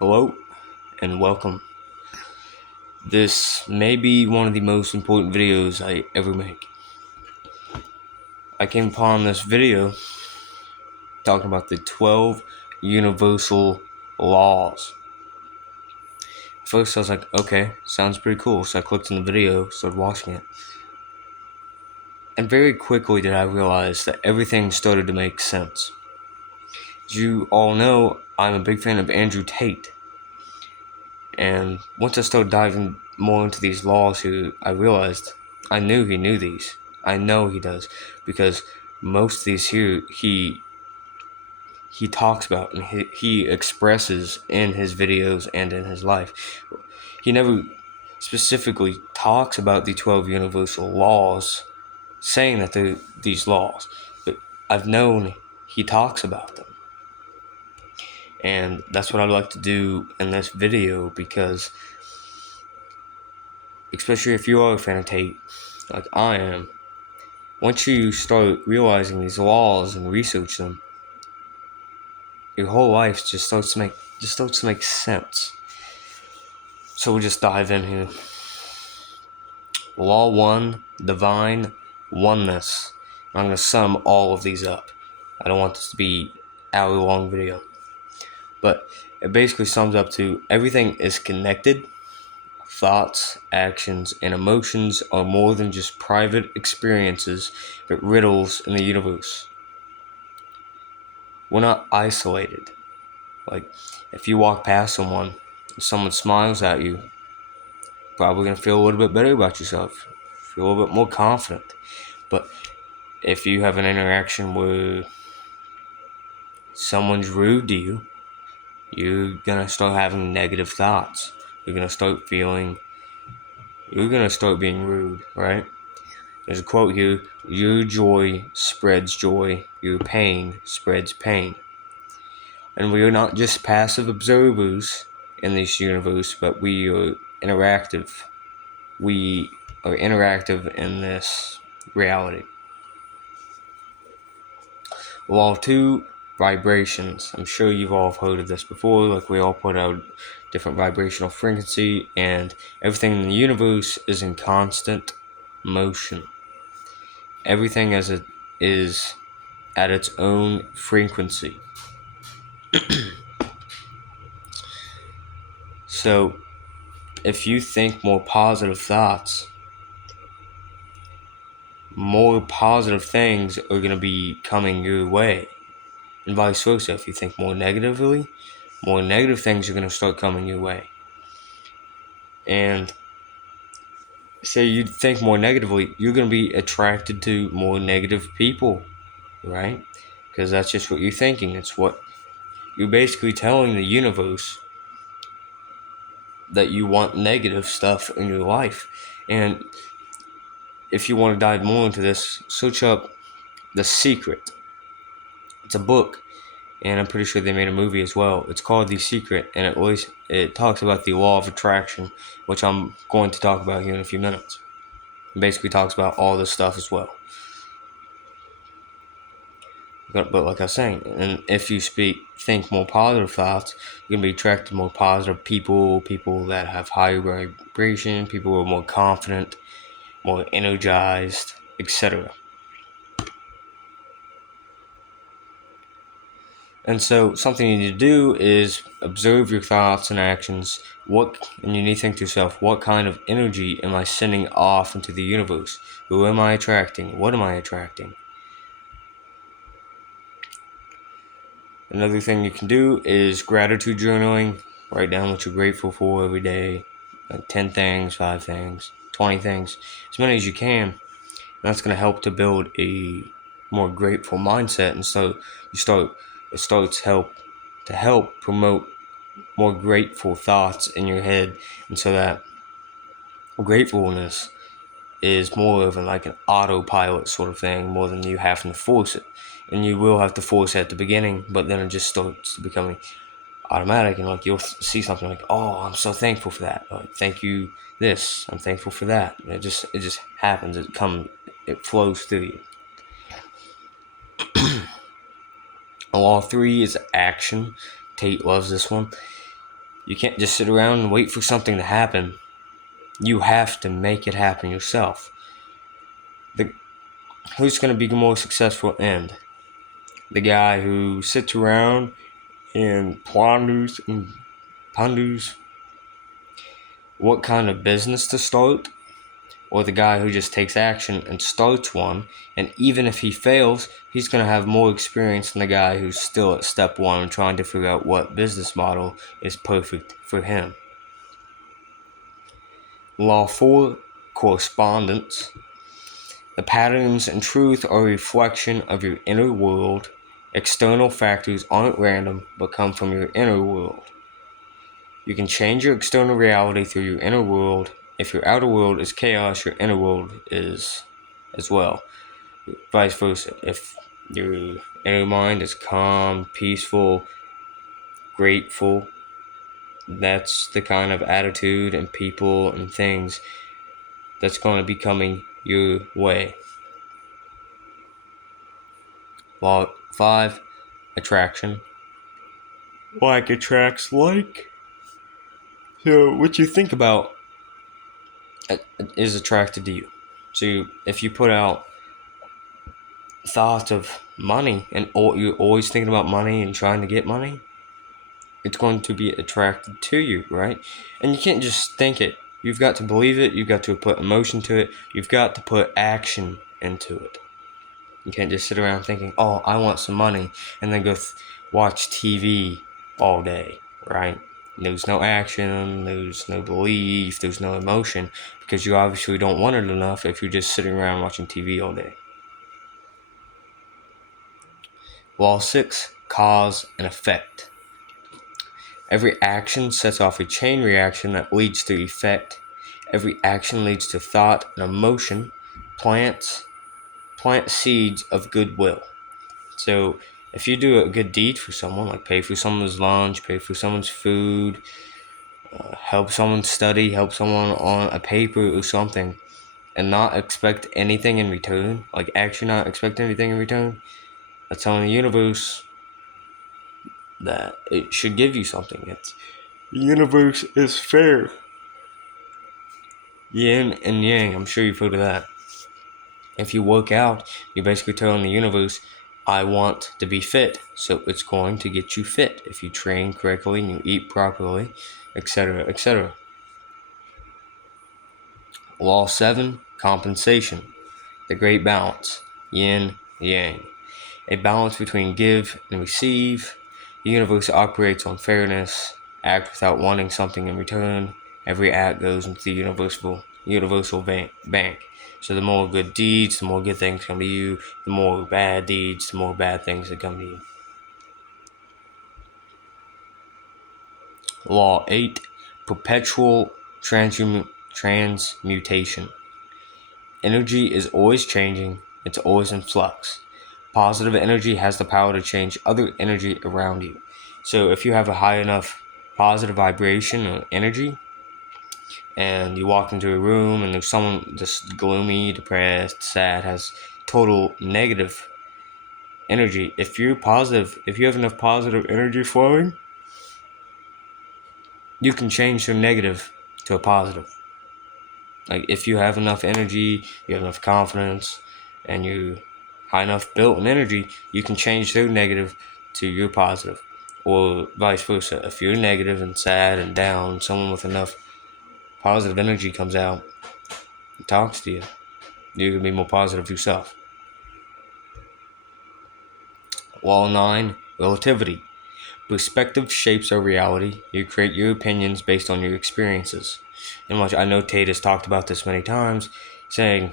Hello and welcome. This may be one of the most important videos I ever make. I came upon this video talking about the 12 universal laws. First I was like, okay, sounds pretty cool. So I clicked on the video, started watching it. And very quickly did I realize that everything started to make sense. As you all know, I'm a big fan of Andrew Tate. And once I started diving more into these laws here, I realized I knew he knew these. I know he does, because most of these here he talks about and he expresses in his videos and in his life. He never specifically talks about the 12 universal laws, saying that they're these laws, but I've known he talks about them. And that's what I'd like to do in this video, because especially if you are a fan of Tate, like I am, once you start realizing these laws and research them, your whole life just starts to make sense. So we'll just dive in here. Law 1, divine oneness. I'm going to sum all of these up. I don't want this to be an hour-long video. But it basically sums up to everything is connected. Thoughts, actions, and emotions are more than just private experiences, but riddles in the universe. We're not isolated. Like, if you walk past someone and someone smiles at you, probably going to feel a little bit better about yourself, feel a little bit more confident. But if you have an interaction where someone's rude to you, you're going to start having negative thoughts. You're going to start being rude, right? There's a quote here: your joy spreads joy, your pain spreads pain. And we are not just passive observers in this universe, but we are interactive. We are interactive in this reality. Law 2, vibrations. I'm sure you've all heard of this before. Like, we all put out different vibrational frequency, and everything in the universe is in constant motion. Everything is at its own frequency. So, if you think more positive thoughts, more positive things are going to be coming your way. And vice versa. If you think more negatively, more negative things are going to start coming your way. And say you think more negatively, you're going to be attracted to more negative people, right? Because that's just what you're thinking. It's what you're basically telling the universe, that you want negative stuff in your life. And if you want to dive more into this, search up The Secret. It's a book, and I'm pretty sure they made a movie as well. It's called The Secret, and it talks about the law of attraction, which I'm going to talk about here in a few minutes. It basically talks about all this stuff as well. But like I was saying, and if you think more positive thoughts, you're going to be attracted to more positive people that have higher vibration, people who are more confident, more energized, etc. And so something you need to do is observe your thoughts and actions. And you need to think to yourself, what kind of energy am I sending off into the universe? Who am I attracting? What am I attracting? Another thing you can do is gratitude journaling. Write down what you're grateful for every day. Like 10 things, 5 things, 20 things, as many as you can. And that's going to help to build a more grateful mindset. And so it starts to help promote more grateful thoughts in your head. And so that gratefulness is more of like an autopilot sort of thing, more than you having to force it. And you will have to force it at the beginning, but then it just starts becoming automatic, and like you'll see something like, oh, I'm so thankful for that. Like, thank you this, I'm thankful for that. And it just happens. It flows through you. Law 3 is action. Tate loves this one. You can't just sit around and wait for something to happen. You have to make it happen yourself. Who's going to be more successful end? The guy who sits around and ponders what kind of business to start, or the guy who just takes action and starts one, and even if he fails, he's going to have more experience than the guy who's still at step one trying to figure out what business model is perfect for him. Law 4, correspondence. The patterns in truth are a reflection of your inner world. External factors aren't random, but come from your inner world. You can change your external reality through your inner world. If your outer world is chaos, your inner world is as well. Vice versa. If your inner mind is calm, peaceful, grateful, that's the kind of attitude and people and things that's going to be coming your way. Law 5, attraction. Like attracts like. So what you think about is attracted to you. So if you put out thoughts of money and you're always thinking about money and trying to get money, it's going to be attracted to you, right? And you can't just think it. You've got to believe it. You've got to put emotion to it. You've got to put action into it. You can't just sit around thinking, oh, I want some money, and then go watch TV all day, right? There's no action, there's no belief, there's no emotion, because you obviously don't want it enough if you're just sitting around watching TV all day. Law 6, cause and effect. Every action sets off a chain reaction that leads to effect. Every action leads to thought and emotion. Plant seeds of goodwill. So if you do a good deed for someone, like pay for someone's lunch, pay for someone's food, help someone study, help someone on a paper or something, and not expect anything in return, like actually not expect anything in return, that's telling the universe that it should give you something. The universe is fair. Yin and yang, I'm sure you've heard of that. If you work out, you're basically telling the universe, I want to be fit, so it's going to get you fit if you train correctly and you eat properly, etc., etc. Law 7, compensation. The great balance, yin, yang. A balance between give and receive. The universe operates on fairness. Act without wanting something in return. Every act goes into the universal bank. So the more good deeds, the more good things come to you. The more bad deeds, the more bad things that come to you. Law 8, perpetual transmutation. Energy is always changing. It's always in flux. Positive energy has the power to change other energy around you. So if you have a high enough positive vibration or energy, and you walk into a room and there's someone just gloomy, depressed, sad, has total negative energy, if you're positive, if you have enough positive energy flowing, you can change their negative to a positive. Like if you have enough energy, you have enough confidence, and you high enough built in energy, you can change their negative to your positive, or vice versa. If you're negative and sad and down, someone with enough positive energy comes out and talks to you, you're gonna be more positive yourself. Law 9, relativity. Perspective shapes our reality. You create your opinions based on your experiences. And which I know Tate has talked about this many times, saying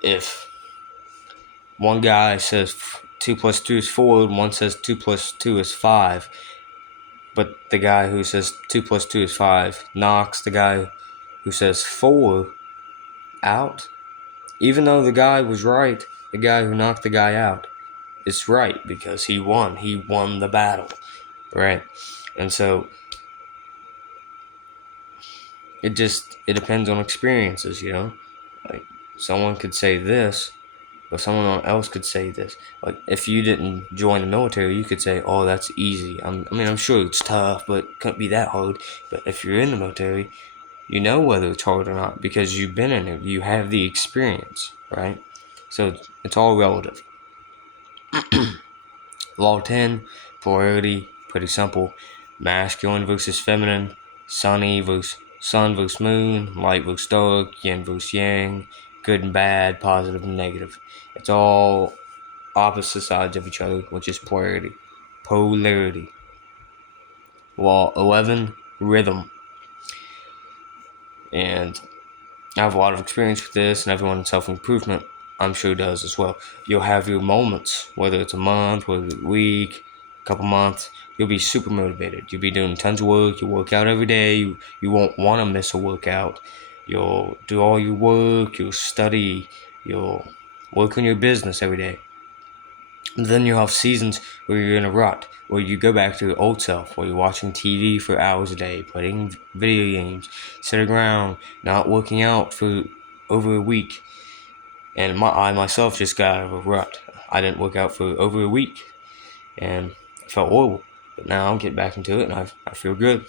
if one guy says 2 plus 2 is 4, and one says 2 plus 2 is 5, but the guy who says 2 plus 2 is 5 knocks the guy who says 4 out, even though the guy was right, the guy who knocked the guy out is right because he won the battle, right? And so it depends on experiences, like someone could say this But someone else could say this. Like, if you didn't join the military, you could say, oh, that's easy. I'm sure it's tough, but it couldn't be that hard. But if you're in the military, you know whether it's hard or not because you've been in it. You have the experience, right? So it's all relative. Law 10, polarity, pretty simple. Masculine versus feminine, sunny versus sun versus moon, light versus dark, yin versus yang, good and bad, positive and negative. It's all opposite sides of each other, which is polarity. Polarity. Law 11, rhythm. And I have a lot of experience with this, and everyone in self-improvement, I'm sure, does as well. You'll have your moments, whether it's a month, whether it's a week, a couple months. You'll be super motivated. You'll be doing tons of work. You'll work out every day. You won't want to miss a workout. You'll do all your work. You'll study. You'll work on your business every day. And then you'll have seasons where you're in a rut, where you go back to your old self, where you're watching TV for hours a day, playing video games, sitting around, not working out for over a week. And I myself just got out of a rut. I didn't work out for over a week, and I felt horrible. But now I'm getting back into it, and I feel good.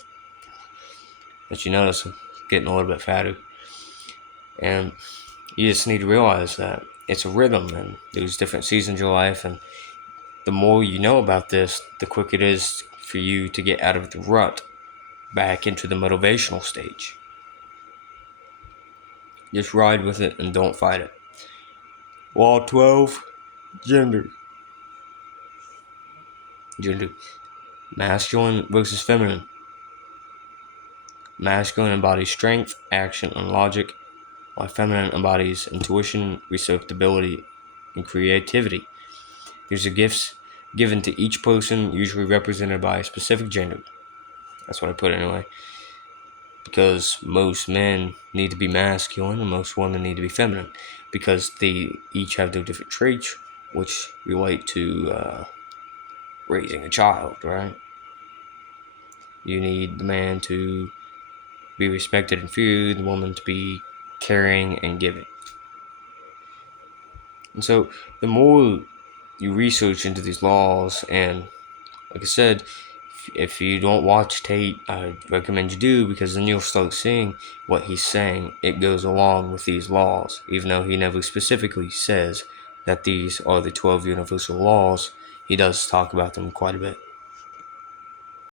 But you notice I'm getting a little bit fatter. And you just need to realize that it's a rhythm, and there's different seasons in your life, and the more you know about this, the quicker it is for you to get out of the rut back into the motivational stage. Just ride with it and don't fight it. Law 12, gender. Masculine versus feminine. Masculine embodies strength, action, and logic, while feminine embodies intuition, receptibility, and creativity. These are gifts given to each person, usually represented by a specific gender. That's what I put anyway. Because most men need to be masculine and most women need to be feminine. Because they each have their different traits, which relate to raising a child, right? You need the man to be respected and feared, the woman to be caring and giving. And so the more you research into these laws, and like I said, if you don't watch Tate, I recommend you do, because then you'll start seeing what he's saying. It goes along with these laws, even though he never specifically says that these are the 12 universal laws. He does talk about them quite a bit.